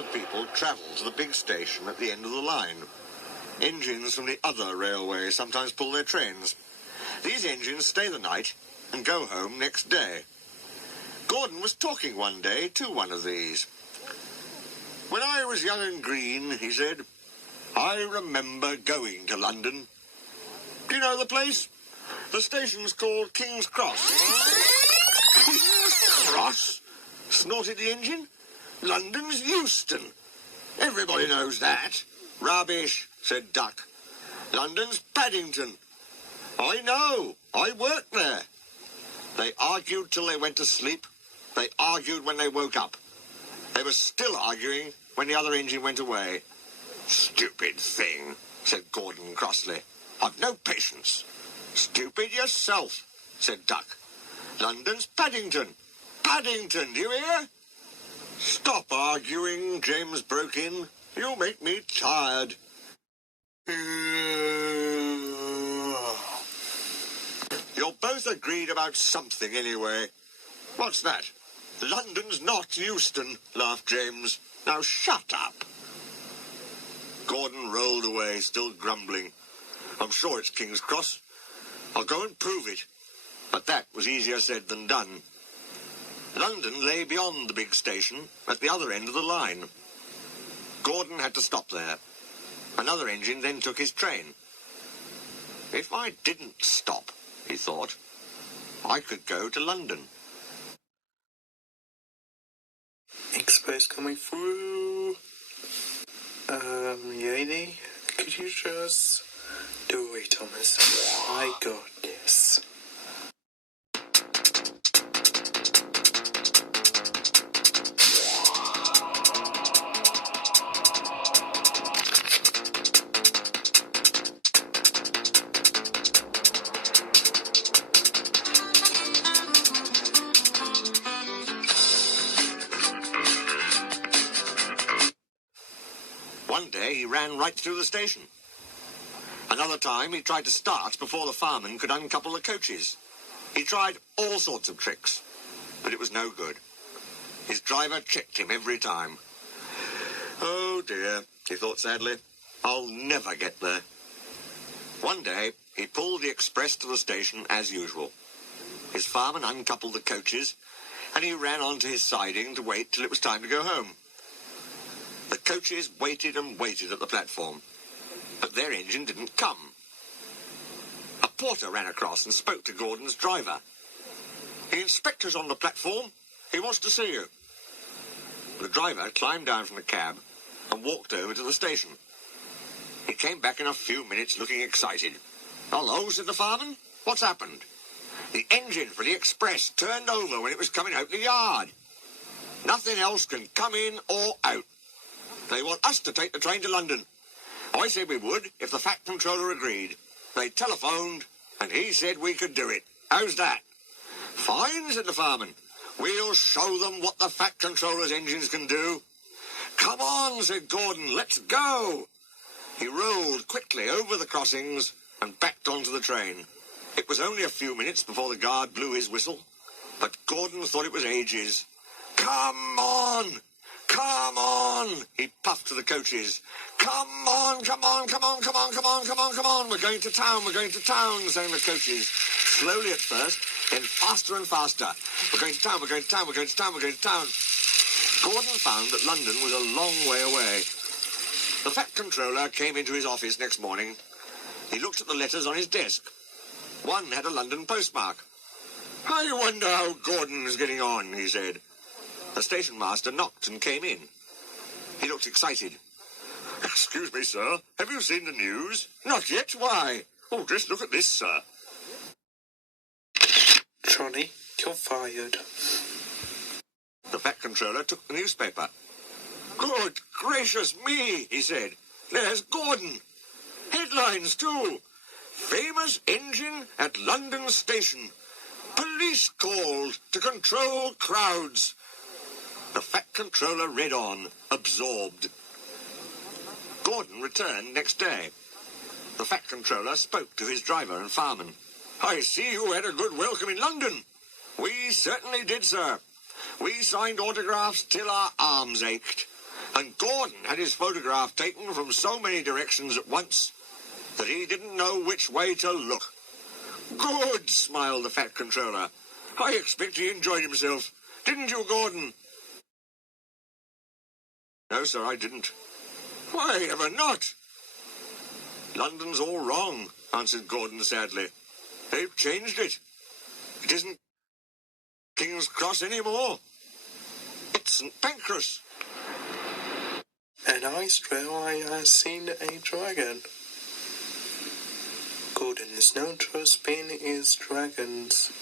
of people travel to the big station at the end of the line. Engines from the other railway sometimes pull their trains. These engines stay the night and go home next day. Gordon was talking one day to one of these. "When I was young and green," he said, "I remember going to London. Do you know the place? The station's called King's Cross." "King's Cross?" snorted the engine. "London's Euston. Everybody knows that." "Rubbish," said Duck. "London's Paddington." "I know. I worked there." They argued till they went to sleep. They argued when they woke up. They were still arguing when the other engine went away. "Stupid thing," said Gordon crossly. "I've no patience." "Stupid yourself," said Duck. "London's Paddington. Paddington, do you hear?" "Stop arguing," James broke in. "You make me tired." "You're both agreed about something anyway." "What's that?" "London's not Euston," laughed James. "Now shut up." Gordon rolled away, still grumbling. "I'm sure it's King's Cross. I'll go and prove it." But that was easier said than done. London lay beyond the big station, at the other end of the line. Gordon had to stop there. Another engine then took his train. "If I didn't stop," he thought, "I could go to London." Express coming through. Lady, could you just do it, Thomas? I got this. One day he ran right through the station. Another time he tried to start before the fireman could uncouple the coaches. He tried all sorts of tricks, but it was no good. His driver checked him every time. "Oh dear," he thought sadly, "I'll never get there." One day he pulled the express to the station as usual. His fireman uncoupled the coaches, and he ran onto his siding to wait till it was time to go home. The coaches waited and waited at the platform, but their engine didn't come. A porter ran across and spoke to Gordon's driver. "The inspector's on the platform. He wants to see you." The driver climbed down from the cab and walked over to the station. He came back in a few minutes looking excited. "Hello," said the fireman. "What's happened?" "The engine for the express turned over when it was coming out the yard. Nothing else can come in or out. They want us to take the train to London. I said we would if the Fat Controller agreed. They telephoned, and he said we could do it. How's that?" "Fine," said the fireman. "We'll show them what the Fat Controller's engines can do." "Come on," said Gordon. "Let's go." He rolled quickly over the crossings and backed onto the train. It was only a few minutes before the guard blew his whistle, but Gordon thought it was ages. "Come on! Come on!" he puffed to the coaches. "Come on, come on, come on, come on, come on, come on, come on. We're going to town, we're going to town," sang the coaches. Slowly at first, then faster and faster. "We're going to town, we're going to town, we're going to town, we're going to town." Gordon found that London was a long way away. The Fat Controller came into his office next morning. He looked at the letters on his desk. One had a London postmark. "I wonder how Gordon's getting on," he said. The station master knocked and came in. He looked excited. "Excuse me, sir. Have you seen the news?" "Not yet. Why?" "Oh, just look at this, sir." Johnny, you're fired. The Fat Controller took the newspaper. "Good gracious me," he said. "There's Gordon. Headlines, too. Famous engine at London station. Police called to control crowds." The Fat Controller read on, absorbed. Gordon returned next day. The Fat Controller spoke to his driver and fireman. "I see you had a good welcome in London." "We certainly did, sir. We signed autographs till our arms ached. And Gordon had his photograph taken from so many directions at once that he didn't know which way to look. Good, smiled the Fat Controller. I expect he enjoyed himself. Didn't you, Gordon? No, sir, I didn't. Why ever not? London's all wrong, answered Gordon sadly. They've changed it. It isn't King's Cross anymore. It's St. Pancras. And I swear I have seen a dragon. Gordon is known to spin his dragons.